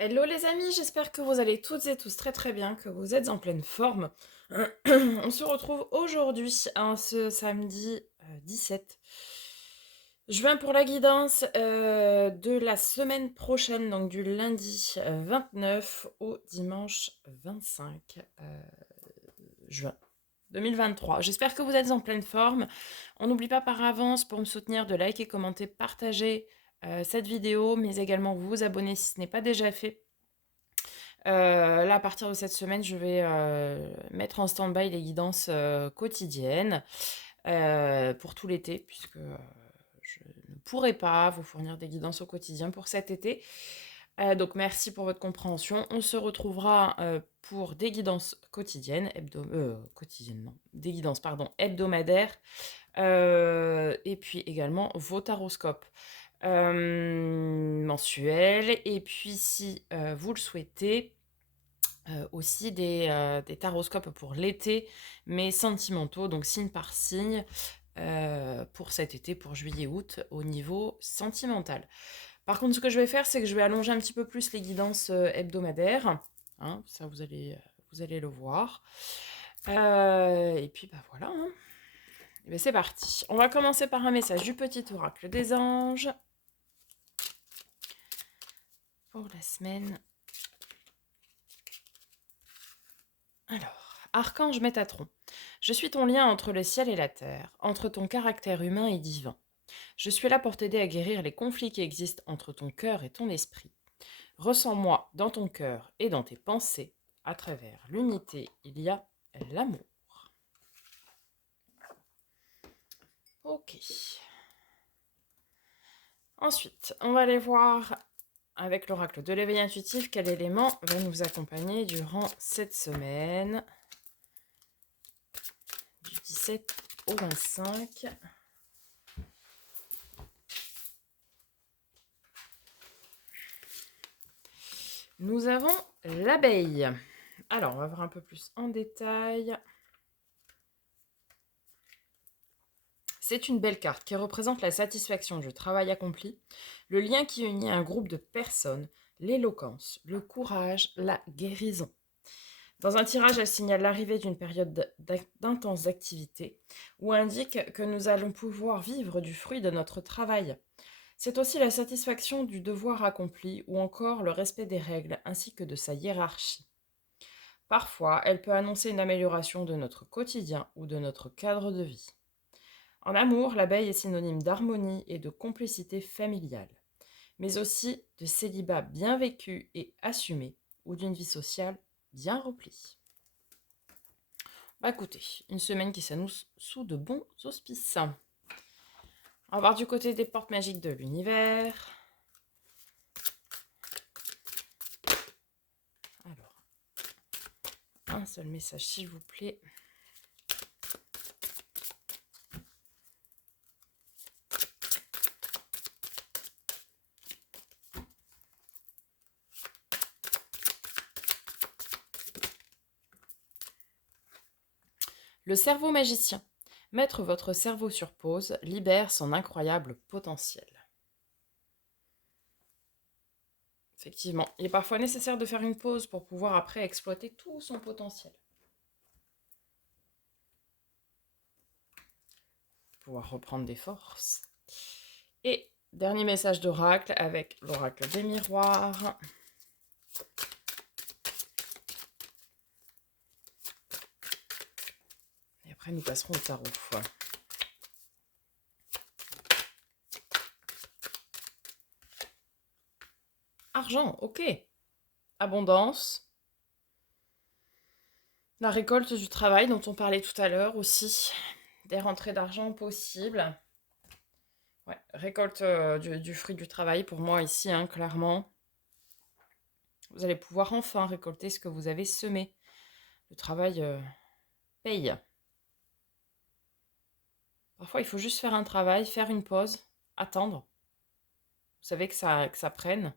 Hello les amis, j'espère que vous allez toutes et tous très très bien, que vous êtes en pleine forme. On se retrouve aujourd'hui, ce samedi 17 juin pour la guidance de la semaine prochaine, donc du lundi 29 au dimanche 25 juin 2023. J'espère que vous êtes en pleine forme. On n'oublie pas par avance pour me soutenir de liker, commenter, partager cette vidéo, mais également vous abonner si ce n'est pas déjà fait. Là, à partir de cette semaine, je vais mettre en stand-by les guidances quotidiennes pour tout l'été, puisque je ne pourrai pas vous fournir des guidances au quotidien pour cet été. Donc, merci pour votre compréhension. On se retrouvera pour des guidances quotidiennes, quotidiennes, non, des guidances, pardon, hebdomadaires, et puis également vos taroscopes mensuels. Et puis, si vous le souhaitez, aussi des taroscopes pour l'été, mais sentimentaux, donc signe par signe, pour cet été, pour juillet-août, au niveau sentimental. Par contre, ce que je vais faire, c'est que je vais allonger un petit peu plus les guidances hebdomadaires. Hein, ça, vous allez le voir. Et puis, bah voilà. Hein. Et ben, c'est parti. On va commencer par un message du petit oracle des anges pour la semaine. Alors, Archange Métatron, je suis ton lien entre le ciel et la terre, entre ton caractère humain et divin. Je suis là pour t'aider à guérir les conflits qui existent entre ton cœur et ton esprit. Ressens-moi dans ton cœur et dans tes pensées. À travers l'unité, il y a l'amour. Ok. Ensuite, on va aller voir avec l'oracle de l'éveil intuitif quel élément va nous accompagner durant cette semaine du 17 au 25. Nous avons l'abeille. Alors, on va voir un peu plus en détail. C'est une belle carte qui représente la satisfaction du travail accompli, le lien qui unit un groupe de personnes, l'éloquence, le courage, la guérison. Dans un tirage, elle signale l'arrivée d'une période d'intenses activités ou indique que nous allons pouvoir vivre du fruit de notre travail. C'est aussi la satisfaction du devoir accompli ou encore le respect des règles ainsi que de sa hiérarchie. Parfois, elle peut annoncer une amélioration de notre quotidien ou de notre cadre de vie. En amour, l'abeille est synonyme d'harmonie et de complicité familiale, mais aussi de célibat bien vécu et assumé ou d'une vie sociale bien remplie. Bah écoutez, une semaine qui s'annonce sous de bons auspices. On va voir du côté des portes magiques de l'univers. Alors, un seul message s'il vous plaît. Le cerveau magicien. Mettre votre cerveau sur pause libère son incroyable potentiel. Effectivement, il est parfois nécessaire de faire une pause pour pouvoir après exploiter tout son potentiel. Pouvoir reprendre des forces. Et dernier message d'oracle avec l'oracle des miroirs. Et après, nous passerons au tarot. Argent, ok. Abondance. La récolte du travail dont on parlait tout à l'heure aussi. Des rentrées d'argent possibles. Ouais, récolte du fruit du travail pour moi ici, hein, clairement. Vous allez pouvoir enfin récolter ce que vous avez semé. Le travail paye. Parfois, il faut juste faire un travail, faire une pause, attendre. Vous savez que ça prenne.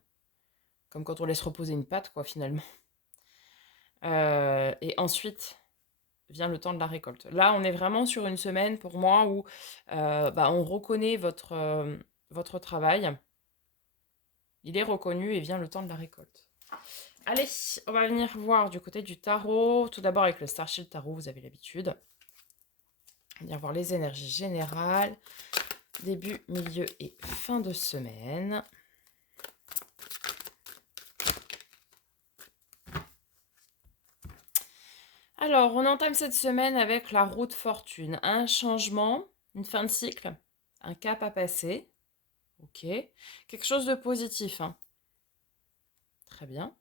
Comme quand on laisse reposer une pâte, quoi, finalement. Et ensuite vient le temps de la récolte. Là, on est vraiment sur une semaine, pour moi, où on reconnaît votre travail. Il est reconnu et vient le temps de la récolte. Allez, on va venir voir du côté du tarot. Tout d'abord avec le Starshield Tarot, vous avez l'habitude. On va venir voir les énergies générales, début, milieu et fin de semaine. Alors, on entame cette semaine avec la roue de fortune. Un changement, une fin de cycle, un cap à passer. Ok. Quelque chose de positif, hein. Très bien.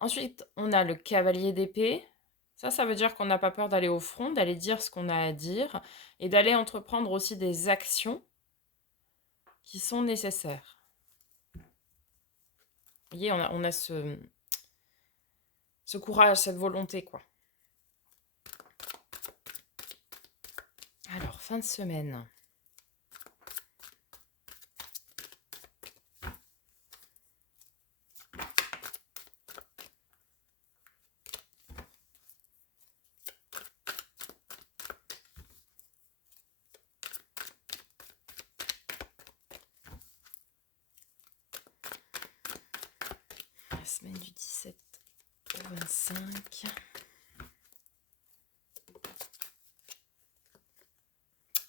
Ensuite, on a le cavalier d'épée. Ça veut dire qu'on n'a pas peur d'aller au front, d'aller dire ce qu'on a à dire et d'aller entreprendre aussi des actions qui sont nécessaires. Vous voyez, on a ce courage, cette volonté, quoi. Alors, fin de semaine. La semaine du 17 au 25.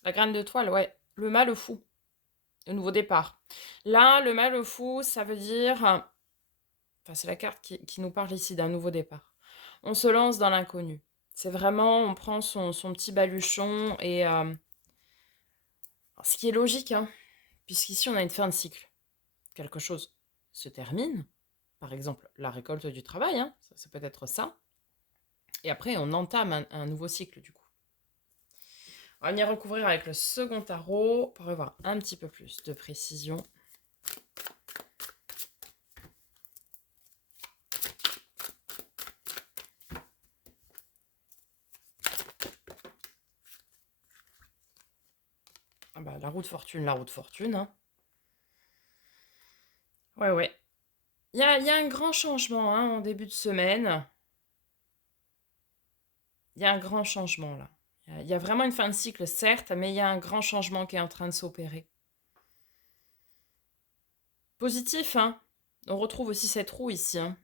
La graine de toile, ouais. Le mâle fou. Le nouveau départ. Là, le mâle fou, ça veut dire... Enfin, c'est la carte qui nous parle ici d'un nouveau départ. On se lance dans l'inconnu. C'est vraiment, on prend son petit baluchon et... ce qui est logique, hein, puisqu'ici, on a une fin de cycle. Quelque chose se termine. Par exemple, la récolte du travail, hein, ça peut être ça. Et après, on entame un nouveau cycle, du coup. On va venir recouvrir avec le second tarot pour avoir un petit peu plus de précision. Ah bah, la roue de fortune, la roue de fortune. Hein. Ouais. Il y a un grand changement hein, en début de semaine. Il y a un grand changement là. Il y a vraiment une fin de cycle, certes, mais il y a un grand changement qui est en train de s'opérer. Positif, hein. On retrouve aussi cette roue ici. Hein.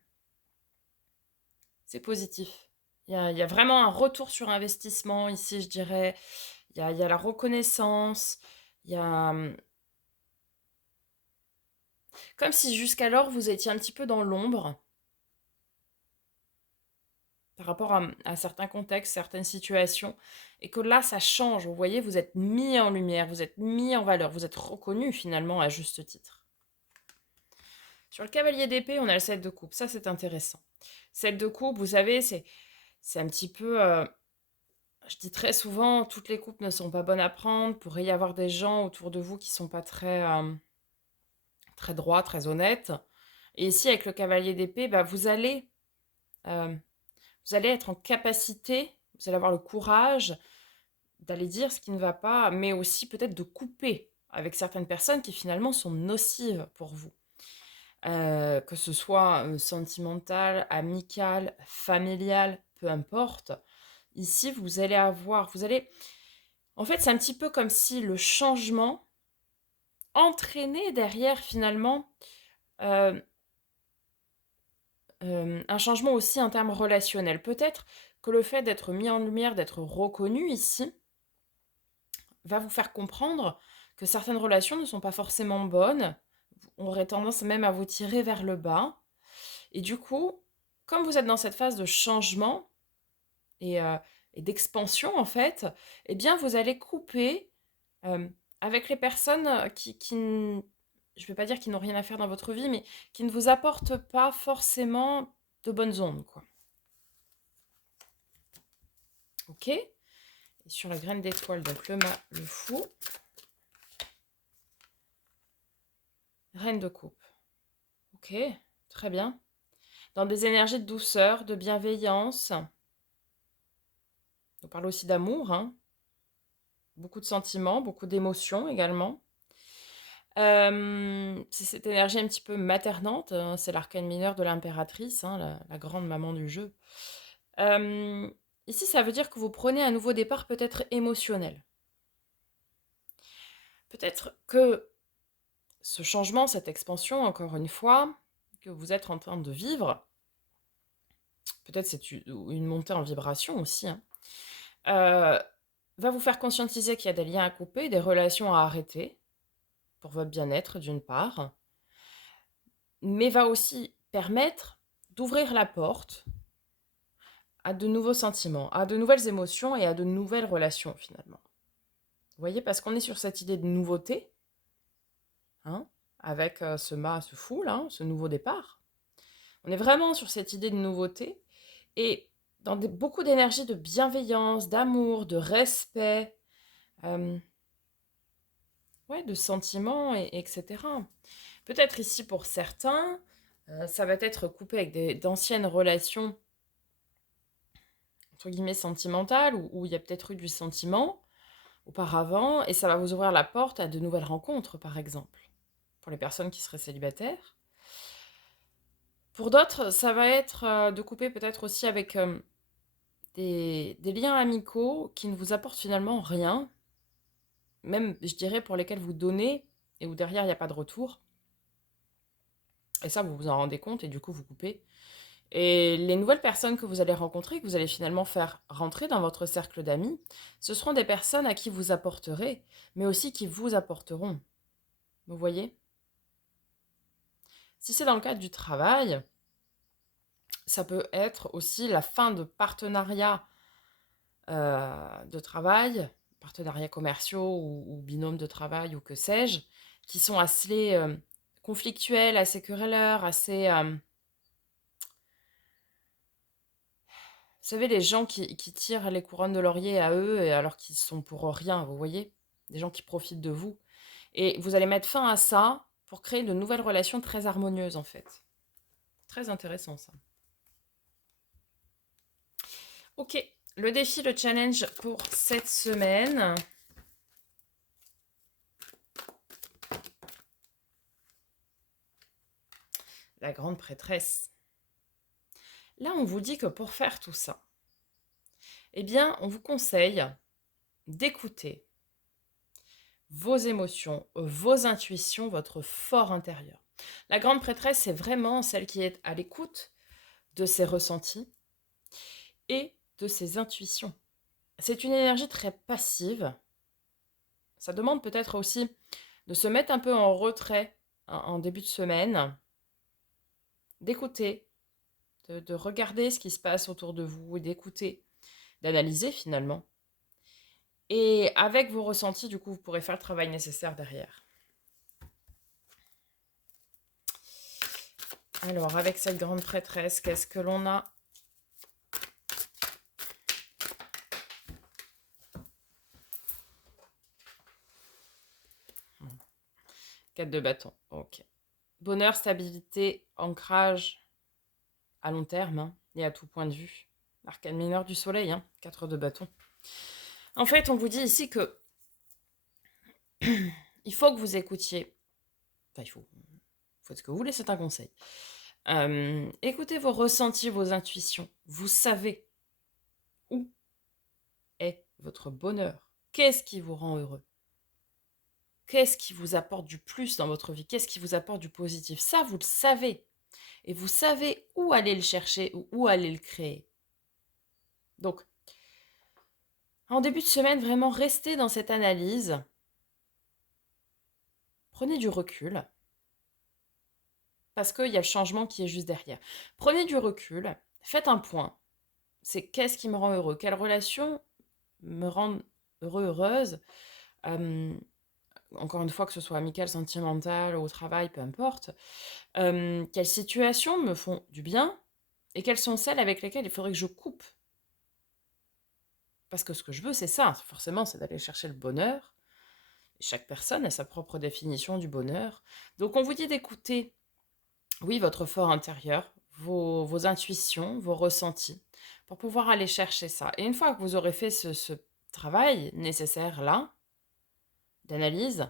C'est positif. Il y a vraiment un retour sur investissement ici, je dirais. Il y a la reconnaissance. Il y a... Comme si jusqu'alors, vous étiez un petit peu dans l'ombre par rapport à certains contextes, certaines situations, et que là, ça change. Vous voyez, vous êtes mis en lumière, vous êtes mis en valeur, vous êtes reconnu finalement à juste titre. Sur le cavalier d'épée, on a le 7 de coupe. Ça, c'est intéressant. 7 de coupe, vous savez, c'est un petit peu... je dis très souvent, toutes les coupes ne sont pas bonnes à prendre. Pourrait y avoir des gens autour de vous qui sont pas très droits, très honnêtes. Et ici, avec le cavalier d'épée, bah, vous allez être en capacité, vous allez avoir le courage d'aller dire ce qui ne va pas, mais aussi peut-être de couper avec certaines personnes qui finalement sont nocives pour vous. Que ce soit sentimental, amical, familial, peu importe. Ici, vous allez... En fait, c'est un petit peu comme si le changement entraînait derrière finalement un changement aussi en termes relationnels. Peut-être que le fait d'être mis en lumière, d'être reconnu ici, va vous faire comprendre que certaines relations ne sont pas forcément bonnes, aurait tendance même à vous tirer vers le bas. Et du coup, comme vous êtes dans cette phase de changement et d'expansion, en fait, eh bien, vous allez couper avec les personnes je ne vais pas dire qui n'ont rien à faire dans votre vie, mais qui ne vous apportent pas forcément de bonnes ondes, quoi. Ok. Et sur la graine d'étoile, donc le fou. Reine de coupe. Ok, très bien. Dans des énergies de douceur, de bienveillance. On parle aussi d'amour, hein. Beaucoup de sentiments, beaucoup d'émotions également. C'est cette énergie un petit peu maternante, hein, c'est l'arcane mineur de l'impératrice, hein, la grande maman du jeu. Ici, ça veut dire que vous prenez un nouveau départ peut-être émotionnel. Peut-être que ce changement, cette expansion, encore une fois, que vous êtes en train de vivre, peut-être c'est une montée en vibration aussi, hein, va vous faire conscientiser qu'il y a des liens à couper, des relations à arrêter, pour votre bien-être d'une part, mais va aussi permettre d'ouvrir la porte à de nouveaux sentiments, à de nouvelles émotions et à de nouvelles relations finalement. Vous voyez, parce qu'on est sur cette idée de nouveauté, hein, avec ce mât, ce fou là, ce nouveau départ. On est vraiment sur cette idée de nouveauté et dans beaucoup d'énergie de bienveillance, d'amour, de respect, euh, ouais, de sentiments, etc. Peut-être ici pour certains, ça va être coupé avec d'anciennes relations, entre guillemets, sentimentales, où il y a peut-être eu du sentiment auparavant, et ça va vous ouvrir la porte à de nouvelles rencontres, par exemple, pour les personnes qui seraient célibataires. Pour d'autres, ça va être de couper peut-être aussi avec des liens amicaux qui ne vous apportent finalement rien, même, je dirais, pour lesquels vous donnez, et où derrière, il n'y a pas de retour. Et ça, vous vous en rendez compte, et du coup, vous coupez. Et les nouvelles personnes que vous allez rencontrer, que vous allez finalement faire rentrer dans votre cercle d'amis, ce seront des personnes à qui vous apporterez, mais aussi qui vous apporteront. Vous voyez? Si c'est dans le cadre du travail, ça peut être aussi la fin de partenariats de travail, partenariats commerciaux ou binômes de travail ou que sais-je, qui sont assez conflictuels, assez querelleurs, assez... vous savez, les gens qui tirent les couronnes de laurier à eux alors qu'ils sont pour rien, vous voyez? Des gens qui profitent de vous. Et vous allez mettre fin à ça pour créer de nouvelles relations très harmonieuses, en fait. Très intéressant, ça. Ok, le défi, le challenge pour cette semaine. La grande prêtresse. Là, on vous dit que pour faire tout ça, eh bien, on vous conseille d'écouter vos émotions, vos intuitions, votre fort intérieur. La grande prêtresse, c'est vraiment celle qui est à l'écoute de ses ressentis et de ses intuitions. C'est une énergie très passive. Ça demande peut-être aussi de se mettre un peu en retrait en début de semaine, d'écouter, de regarder ce qui se passe autour de vous et d'écouter, d'analyser finalement. Et avec vos ressentis, du coup, vous pourrez faire le travail nécessaire derrière. Alors, avec cette grande prêtresse, qu'est-ce que l'on a? Quatre de bâton, ok. Bonheur, stabilité, ancrage à long terme, hein, et à tout point de vue. Arcane mineur du soleil, hein, 4 de bâton. En fait, on vous dit ici que il faut que vous écoutiez. Enfin, il faut. Faites ce que vous voulez, c'est un conseil. Écoutez vos ressentis, vos intuitions. Vous savez où est votre bonheur. Qu'est-ce qui vous rend heureux? Qu'est-ce qui vous apporte du plus dans votre vie? Qu'est-ce qui vous apporte du positif? Ça, vous le savez. Et vous savez où aller le chercher ou où aller le créer. Donc, en début de semaine, vraiment, restez dans cette analyse. Prenez du recul. Parce qu'il y a le changement qui est juste derrière. Prenez du recul. Faites un point. C'est qu'est-ce qui me rend heureux? Quelle relation me rend heureuse? Encore une fois, que ce soit amical, sentimental, au travail, peu importe. Quelles situations me font du bien? Et quelles sont celles avec lesquelles il faudrait que je coupe? Parce que ce que je veux, c'est ça. Forcément, c'est d'aller chercher le bonheur. Chaque personne a sa propre définition du bonheur. Donc, on vous dit d'écouter, oui, votre fort intérieur, vos intuitions, vos ressentis, pour pouvoir aller chercher ça. Et une fois que vous aurez fait ce travail nécessaire là, d'analyse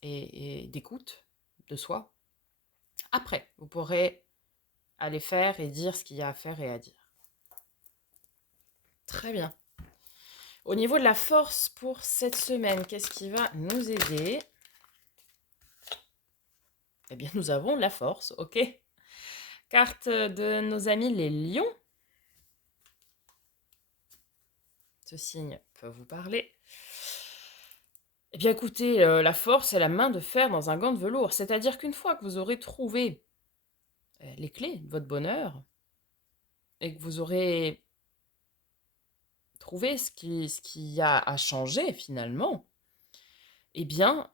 et d'écoute de soi, après, vous pourrez aller faire et dire ce qu'il y a à faire et à dire. Très bien. Au niveau de la force pour cette semaine, qu'est-ce qui va nous aider? Eh bien, nous avons la force, ok? Carte de nos amis les lions. Ce signe peut vous parler. Eh bien, écoutez, la force est la main de fer dans un gant de velours. C'est-à-dire qu'une fois que vous aurez trouvé les clés de votre bonheur et que vous aurez trouvé ce qui a à changer finalement, eh bien,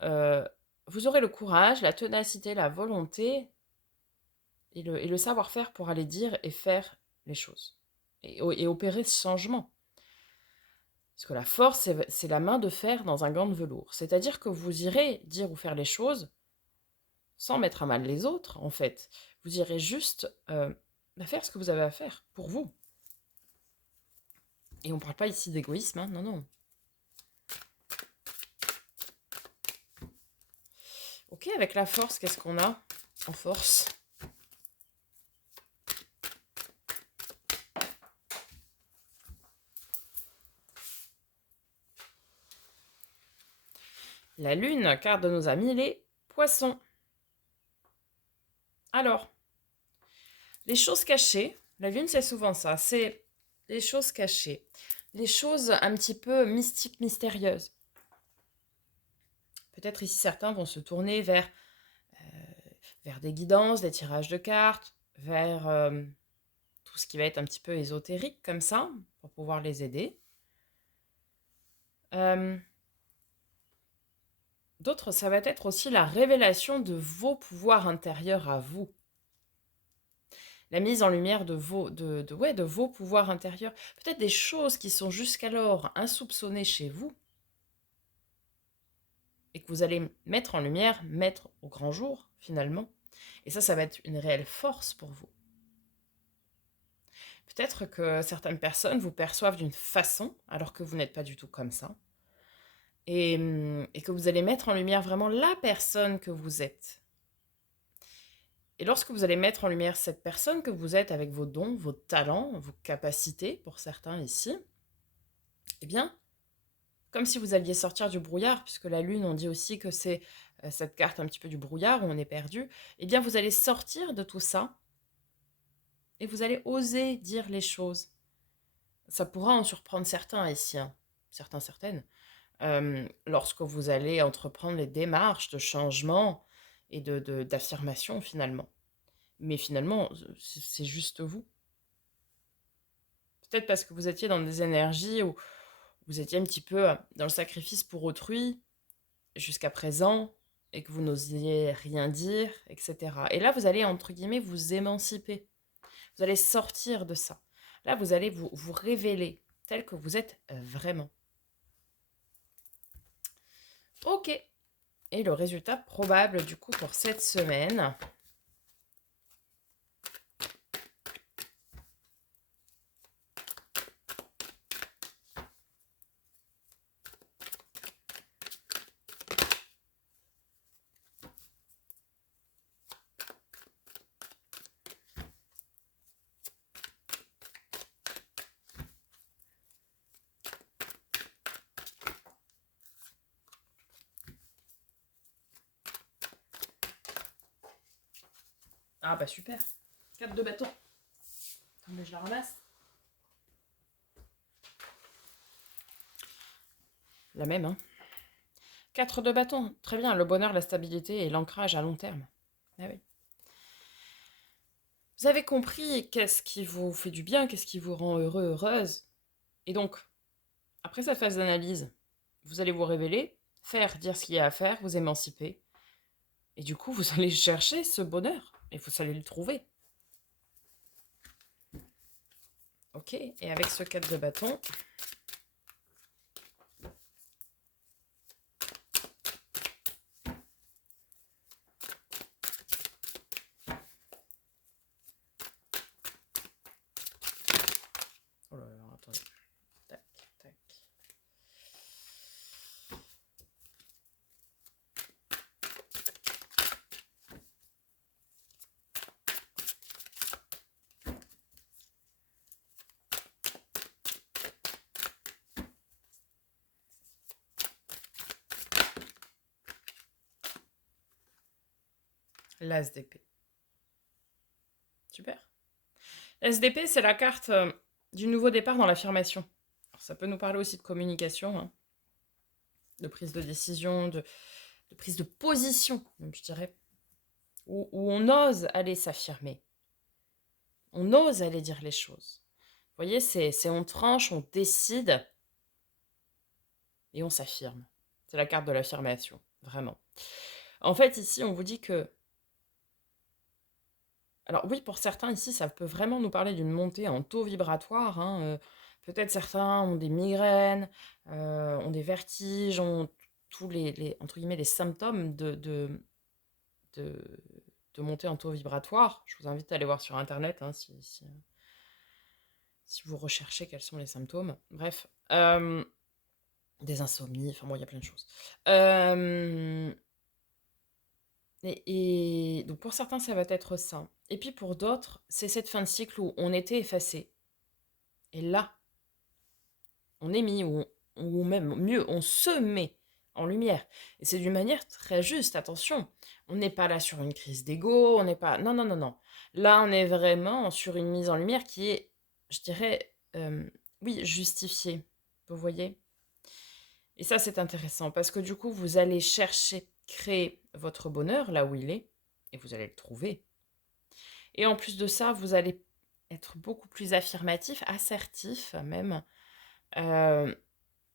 vous aurez le courage, la ténacité, la volonté et le savoir-faire pour aller dire et faire les choses et opérer ce changement. Parce que la force, c'est la main de fer dans un gant de velours. C'est-à-dire que vous irez dire ou faire les choses sans mettre à mal les autres, en fait. Vous irez juste faire ce que vous avez à faire pour vous. Et on ne parle pas ici d'égoïsme, hein, non, non. Ok, avec la force, qu'est-ce qu'on a en force? La lune, carte de nos amis les poissons. Alors, les choses cachées, la lune c'est souvent ça, c'est les choses cachées, les choses un petit peu mystiques, mystérieuses. Peut-être ici certains vont se tourner vers des guidances, des tirages de cartes, vers tout ce qui va être un petit peu ésotérique comme ça, pour pouvoir les aider. D'autres, ça va être aussi la révélation de vos pouvoirs intérieurs à vous. La mise en lumière de vos pouvoirs intérieurs. Peut-être des choses qui sont jusqu'alors insoupçonnées chez vous et que vous allez mettre en lumière, mettre au grand jour finalement. Et ça va être une réelle force pour vous. Peut-être que certaines personnes vous perçoivent d'une façon alors que vous n'êtes pas du tout comme ça. Et que vous allez mettre en lumière vraiment la personne que vous êtes. Et lorsque vous allez mettre en lumière cette personne que vous êtes avec vos dons, vos talents, vos capacités, pour certains ici, eh bien, comme si vous alliez sortir du brouillard, puisque la lune, on dit aussi que c'est cette carte un petit peu du brouillard où on est perdu, eh bien, vous allez sortir de tout ça et vous allez oser dire les choses. Ça pourra en surprendre certains ici, hein, certains, certaines, lorsque vous allez entreprendre les démarches de changement et d'affirmation finalement. Mais finalement, c'est juste vous. Peut-être parce que vous étiez dans des énergies où vous étiez un petit peu dans le sacrifice pour autrui jusqu'à présent et que vous n'osiez rien dire, etc. Et là, vous allez, entre guillemets, vous émanciper. Vous allez sortir de ça. Là, vous allez vous révéler tel que vous êtes vraiment. Ok. Et le résultat probable, du coup, pour cette semaine. Ah bah super. 4 de bâton. Mais je la ramasse. La même, hein. 4 de bâton. Très bien. Le bonheur, la stabilité et l'ancrage à long terme. Ah oui. Vous avez compris qu'est-ce qui vous fait du bien, qu'est-ce qui vous rend heureux, heureuse. Et donc, après cette phase d'analyse, vous allez vous révéler, dire ce qu'il y a à faire, vous émanciper. Et du coup, vous allez chercher ce bonheur. Et vous allez le trouver. Ok, et avec ce 4 de bâton, oh là là, attendez. Tac, tac. L'As d'épée. Super. L'As d'épée, c'est la carte du nouveau départ dans l'affirmation. Alors, ça peut nous parler aussi de communication, hein, de prise de décision, de prise de position, même, je dirais, où on ose aller s'affirmer. On ose aller dire les choses. Vous voyez, c'est on tranche, on décide et on s'affirme. C'est la carte de l'affirmation, vraiment. En fait, ici, on vous dit que... Alors oui, pour certains, ici, ça peut vraiment nous parler d'une montée en taux vibratoire, hein, peut-être certains ont des migraines, ont des vertiges, ont tous entre guillemets, les symptômes de, de montée en taux vibratoire. Je vous invite à aller voir sur Internet, hein, si vous recherchez quels sont les symptômes. Bref, des insomnies, enfin bon, il y a plein de choses. Et donc pour certains, ça va être ça. Et puis pour d'autres, c'est cette fin de cycle où on était effacé. Et là, on est mis, ou même mieux, on se met en lumière. Et c'est d'une manière très juste, attention. On n'est pas là sur une crise d'ego, on n'est pas... Non, non, non, non. Là, on est vraiment sur une mise en lumière qui est, je dirais, oui, justifiée. Vous voyez? Et ça, c'est intéressant, parce que du coup, vous allez chercher, créer votre bonheur là où il est, et vous allez le trouver. Et en plus de ça, vous allez être beaucoup plus affirmatif, assertif même, dans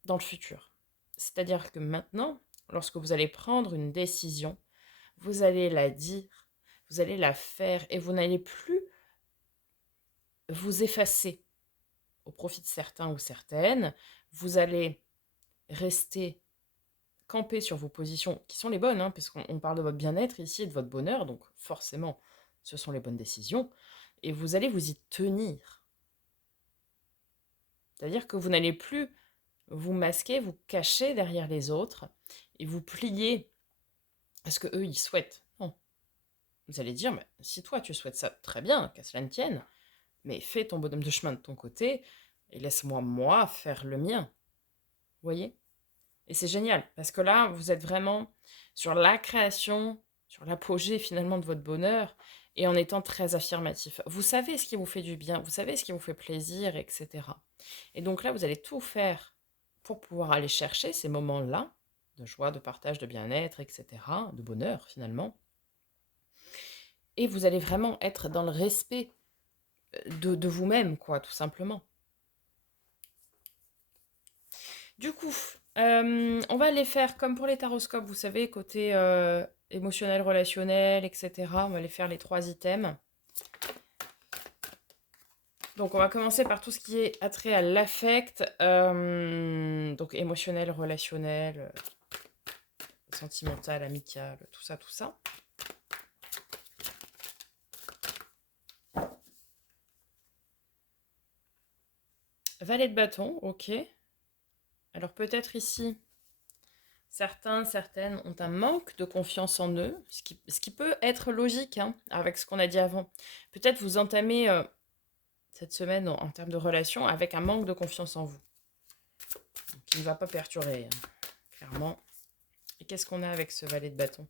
le futur. C'est-à-dire que maintenant, lorsque vous allez prendre une décision, vous allez la dire, vous allez la faire, et vous n'allez plus vous effacer au profit de certains ou certaines. Vous allez rester camper sur vos positions, qui sont les bonnes, hein, parce qu'on parle de votre bien-être ici et de votre bonheur, donc forcément, ce sont les bonnes décisions, et vous allez vous y tenir. C'est-à-dire que vous n'allez plus vous masquer, vous cacher derrière les autres, et vous plier à ce qu'eux, ils souhaitent. Non. Vous allez dire, mais si toi, tu souhaites ça, très bien, qu'à cela ne tienne, mais fais ton bonhomme de chemin de ton côté, et laisse-moi, moi, faire le mien. Vous voyez? Et c'est génial, parce que là, vous êtes vraiment sur la création, sur l'apogée finalement de votre bonheur, et en étant très affirmatif. Vous savez ce qui vous fait du bien, vous savez ce qui vous fait plaisir, etc. Et donc là, vous allez tout faire pour pouvoir aller chercher ces moments-là, de joie, de partage, de bien-être, etc., de bonheur finalement. Et vous allez vraiment être dans le respect de vous-même, quoi, tout simplement. Du coup, on va les faire comme pour les taroscopes, vous savez, côté émotionnel, relationnel, etc. On va les faire les 3 items. Donc, on va commencer par tout ce qui est attrait à l'affect, donc émotionnel, relationnel, sentimental, amical, tout ça, tout ça. Valet de bâton, ok. Alors peut-être ici, certains, certaines ont un manque de confiance en eux, ce qui peut être logique, hein, avec ce qu'on a dit avant. Peut-être vous entamez cette semaine en termes de relation avec un manque de confiance en vous, qui ne va pas perturber, hein, clairement. Et qu'est-ce qu'on a avec ce valet de bâton?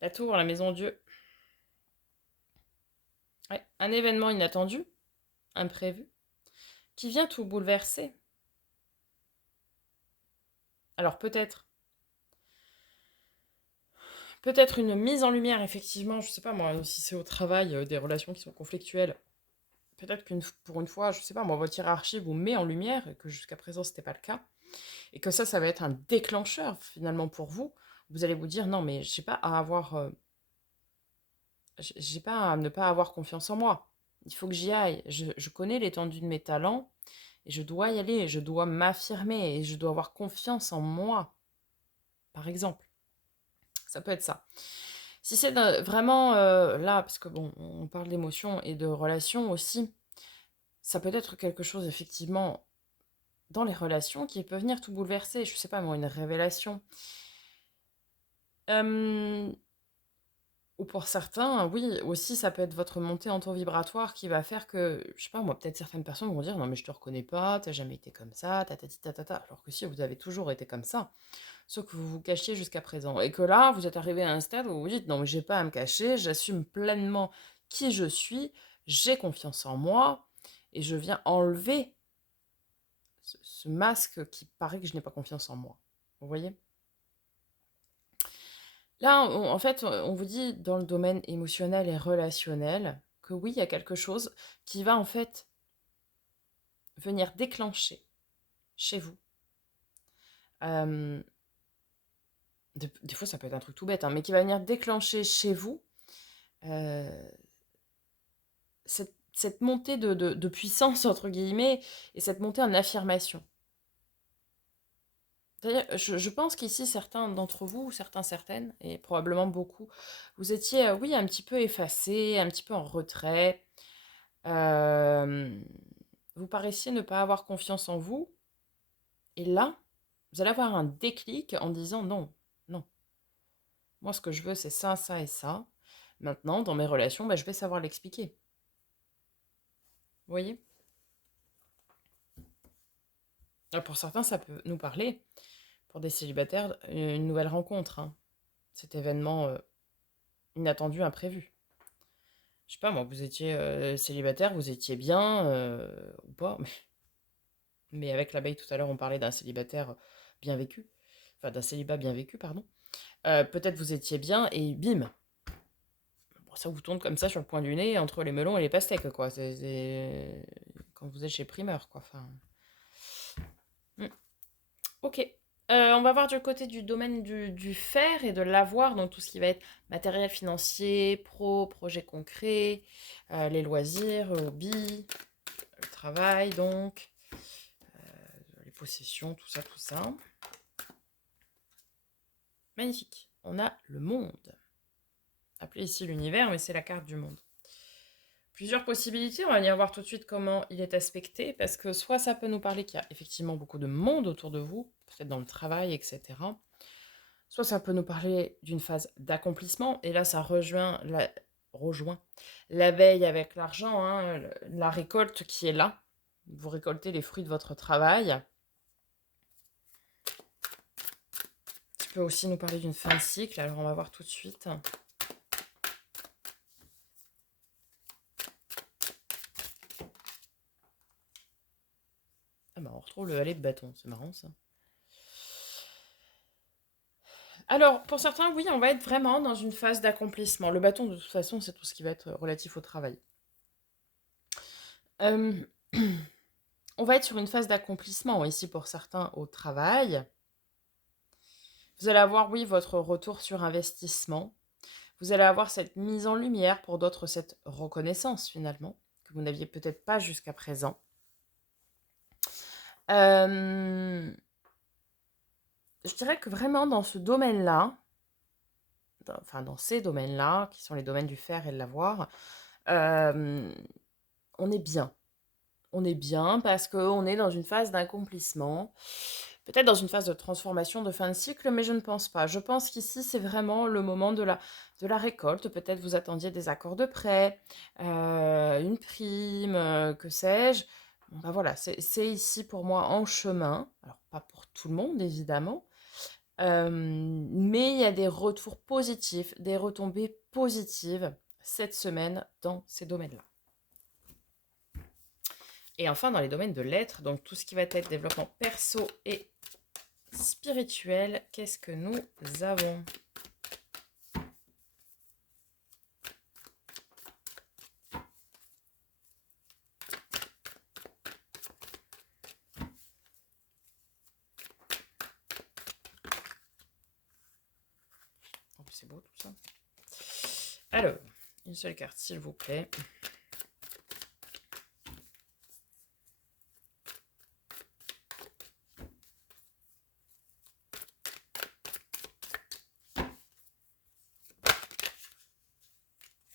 La tour, la maison Dieu. Ouais, un événement inattendu, imprévu, qui vient tout bouleverser. Alors peut-être une mise en lumière, effectivement, je sais pas moi, si c'est au travail, des relations qui sont conflictuelles. Peut-être pour une fois, je sais pas moi, votre hiérarchie vous met en lumière, et que jusqu'à présent c'était pas le cas. Et que ça va être un déclencheur finalement pour vous. Vous allez vous dire, non mais j'ai pas à avoir... j'ai pas à ne pas avoir confiance en moi. Il faut que j'y aille. Je connais l'étendue de mes talents et je dois y aller. Je dois m'affirmer et je dois avoir confiance en moi, par exemple. Ça peut être ça. Si c'est vraiment là, parce que bon, on parle d'émotions et de relations aussi, ça peut être quelque chose effectivement dans les relations qui peut venir tout bouleverser. Je sais pas moi, une révélation. Ou pour certains, oui, aussi, ça peut être votre montée en taux vibratoire qui va faire que, je sais pas moi, peut-être certaines personnes vont dire: «Non mais je te reconnais pas, tu jamais été comme ça, tatati tatata». Alors que si, vous avez toujours été comme ça, sauf que vous vous cachiez jusqu'à présent et que là, vous êtes arrivé à un stade où vous vous dites: «Non mais j'ai pas à me cacher, j'assume pleinement qui je suis, j'ai confiance en moi et je viens enlever ce masque qui paraît que je n'ai pas confiance en moi». Vous voyez? Là, en fait, on vous dit dans le domaine émotionnel et relationnel que oui, il y a quelque chose qui va en fait venir déclencher chez vous. Hem, des fois, ça peut être un truc tout bête, hein, mais qui va venir déclencher chez vous, heu, cette montée de «puissance» entre guillemets et cette montée en affirmation. C'est-à-dire, je pense qu'ici, certains d'entre vous, certains, certaines, et probablement beaucoup, vous étiez, oui, un petit peu effacés, un petit peu en retrait. Hem, Vous paraissiez ne pas avoir confiance en vous et là, vous allez avoir un déclic en disant: «Non, non, moi ce que je veux c'est ça, ça et ça. Maintenant dans mes relations, bah, je vais savoir l'expliquer». Vous voyez? Pour certains, ça peut nous parler, pour des célibataires, une nouvelle rencontre, hein. Cet événement, inattendu, imprévu. Je sais pas moi, vous étiez, célibataire, vous étiez bien, ou pas, mais avec l'abeille tout à l'heure, on parlait d'un célibataire bien vécu, enfin d'un célibat bien vécu, pardon. Peut-être vous étiez bien et bim! Bon, ça vous tombe comme ça sur le coin du nez entre les melons et les pastèques, quoi. C'est quand vous êtes chez Primeur, quoi. Enfin, mmh, OK. On va voir du côté du domaine du faire et de l'avoir, donc tout ce qui va être matériel financier, projet concret, les loisirs, hobbies, le travail donc, les possessions, tout ça, tout ça. Magnifique. On a le monde. Appelé ici l'univers, mais c'est la carte du monde. Plusieurs possibilités, on va venir voir tout de suite comment il est aspecté, parce que soit ça peut nous parler qu'il y a effectivement beaucoup de monde autour de vous, peut-être dans le travail, etc. Soit ça peut nous parler d'une phase d'accomplissement, et là ça rejoint la veille avec l'argent, hein, la récolte qui est là. Vous récoltez les fruits de votre travail. Ça peut aussi nous parler d'une fin de cycle, alors on va voir tout de suite. Ah bah on retrouve le balai de bâton, c'est marrant ça. Alors, pour certains, oui, on va être vraiment dans une phase d'accomplissement. Le bâton, de toute façon, c'est tout ce qui va être relatif au travail. Euh, on va être sur une phase d'accomplissement ici pour certains au travail. Vous allez avoir, oui, votre retour sur investissement. Vous allez avoir cette mise en lumière, pour d'autres, cette reconnaissance finalement, que vous n'aviez peut-être pas jusqu'à présent. Je dirais que vraiment dans ce domaine-là, enfin dans ces domaines-là, qui sont les domaines du faire et de l'avoir, on est bien. On est bien parce qu'on est dans une phase d'accomplissement, peut-être dans une phase de transformation de fin de cycle, mais je ne pense pas. Je pense qu'ici, c'est vraiment le moment de la récolte. Peut-être vous attendiez des accords de prêt, une prime, que sais-je. Bon, bah voilà, c'est ici pour moi en chemin. Alors, pas pour tout le monde, évidemment, mais il y a des retours positifs, des retombées positives cette semaine dans ces domaines-là. Et enfin, dans les domaines de l'être, donc tout ce qui va être développement perso et spirituel, qu'est-ce que nous avons? Oh, c'est beau tout ça. Alors, une seule carte, s'il vous plaît.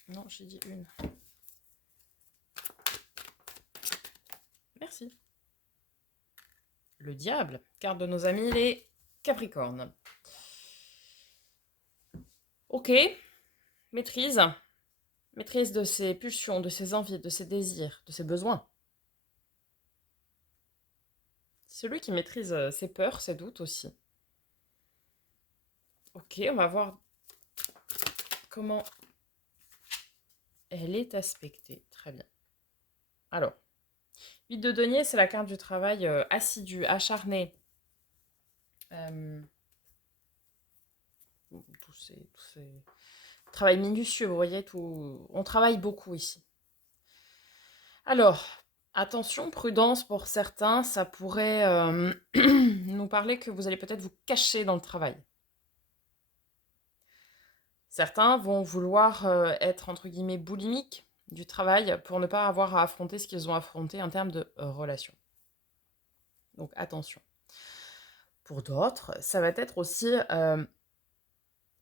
Non, j'ai dit une. Merci. Le diable, carte de nos amis les Capricornes. Ok, Maîtrise. Maîtrise de ses pulsions, de ses envies, de ses désirs, de ses besoins. Celui qui maîtrise ses peurs, ses doutes aussi. Ok, on va voir comment elle est aspectée. Très bien. Alors, 8 de denier, c'est la carte du travail assidu, acharné. Travail minutieux, vous voyez, tout. On travaille beaucoup ici. Alors, attention, prudence pour certains, ça pourrait nous parler que vous allez peut-être vous cacher dans le travail. Certains vont vouloir être, entre guillemets, boulimiques du travail pour ne pas avoir à affronter ce qu'ils ont affronté en termes de relations. Donc, attention. Pour d'autres, ça va être aussi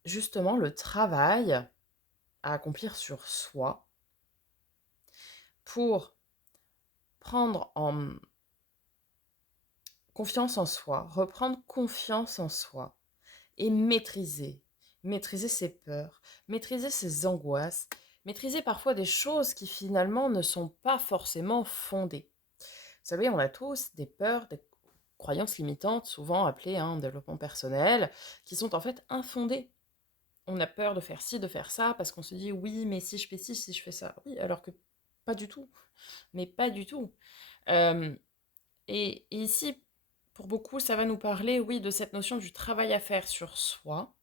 justement le travail à accomplir sur soi pour prendre en confiance en soi, reprendre confiance en soi et maîtriser ses peurs, maîtriser ses angoisses, maîtriser parfois des choses qui finalement ne sont pas forcément fondées. Vous savez, on a tous des peurs, des croyances limitantes, souvent appelées développement personnel, qui sont en fait infondées. On a peur de faire ci, de faire ça, parce qu'on se dit oui, mais si je fais ci, si je fais ça. Oui, alors que pas du tout. Mais pas du tout. Et ici, pour beaucoup, ça va nous parler, oui, de cette notion du travail à faire sur soi,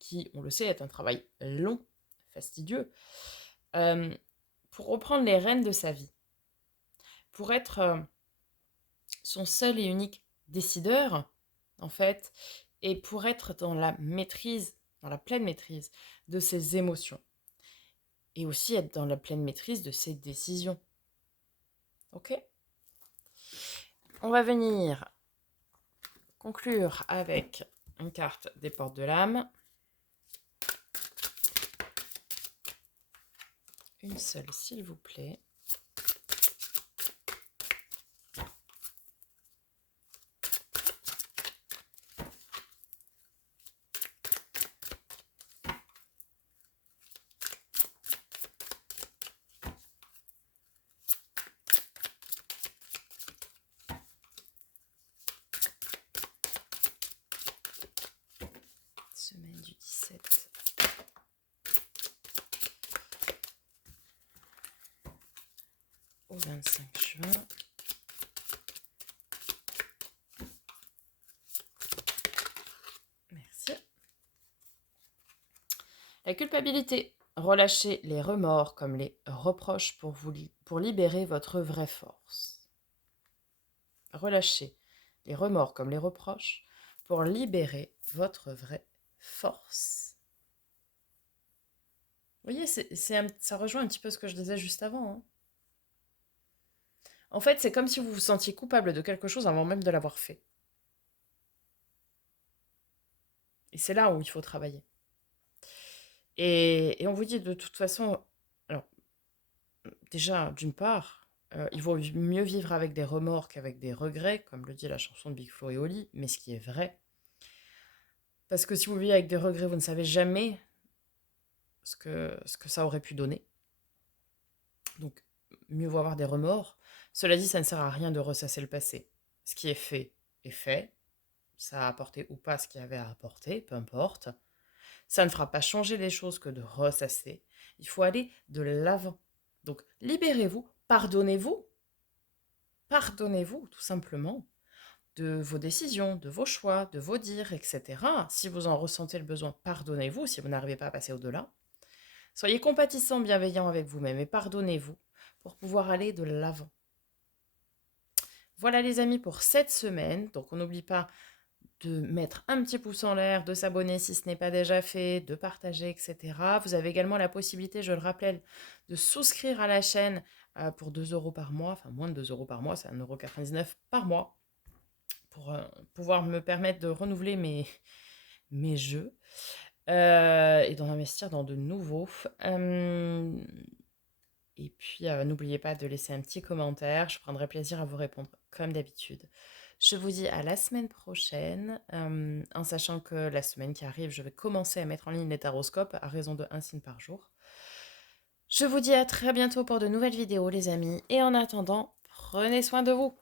qui, on le sait, est un travail long, fastidieux, pour reprendre les rênes de sa vie, pour être son seul et unique décideur, en fait, et pour être dans la maîtrise, dans la pleine maîtrise de ses émotions, et aussi être dans la pleine maîtrise de ses décisions. Ok ? On va venir conclure avec une carte des portes de l'âme. Une seule, s'il vous plaît. Semaine du 17 au 25 juin. Merci. La culpabilité. Relâchez les remords comme les reproches pour libérer votre vraie force. Relâchez les remords comme les reproches pour libérer votre vraie force. Vous voyez, ça rejoint un petit peu ce que je disais juste avant. En fait, c'est comme si vous vous sentiez coupable de quelque chose avant même de l'avoir fait. Et c'est là où il faut travailler. Et on vous dit de toute façon, alors déjà, d'une part, il vaut mieux vivre avec des remords qu'avec des regrets, comme le dit la chanson de Big Flo et Oli, mais ce qui est vrai. Parce que si vous vivez avec des regrets, vous ne savez jamais ce que ça aurait pu donner. Donc, mieux vaut avoir des remords. Cela dit, ça ne sert à rien de ressasser le passé. Ce qui est fait est fait. Ça a apporté ou pas ce qu'il y avait à apporter, peu importe. Ça ne fera pas changer les choses que de ressasser. Il faut aller de l'avant. Donc, libérez-vous, pardonnez-vous. Pardonnez-vous, tout simplement, de vos décisions, de vos choix, de vos dires, etc. Si vous en ressentez le besoin, pardonnez-vous si vous n'arrivez pas à passer au-delà. Soyez compatissant, bienveillant avec vous-même et pardonnez-vous pour pouvoir aller de l'avant. Voilà les amis pour cette semaine. Donc on n'oublie pas de mettre un petit pouce en l'air, de s'abonner si ce n'est pas déjà fait, de partager, etc. Vous avez également la possibilité, je le rappelle, de souscrire à la chaîne pour 2 € par mois, enfin moins de 2 € par mois, c'est 1,99 € par mois, pour pouvoir me permettre de renouveler mes jeux et d'en investir dans de nouveaux. Et puis, n'oubliez pas de laisser un petit commentaire. Je prendrai plaisir à vous répondre comme d'habitude. Je vous dis à la semaine prochaine, en sachant que la semaine qui arrive, je vais commencer à mettre en ligne les taroscopes à raison de un signe par jour. Je vous dis à très bientôt pour de nouvelles vidéos, les amis. Et en attendant, prenez soin de vous.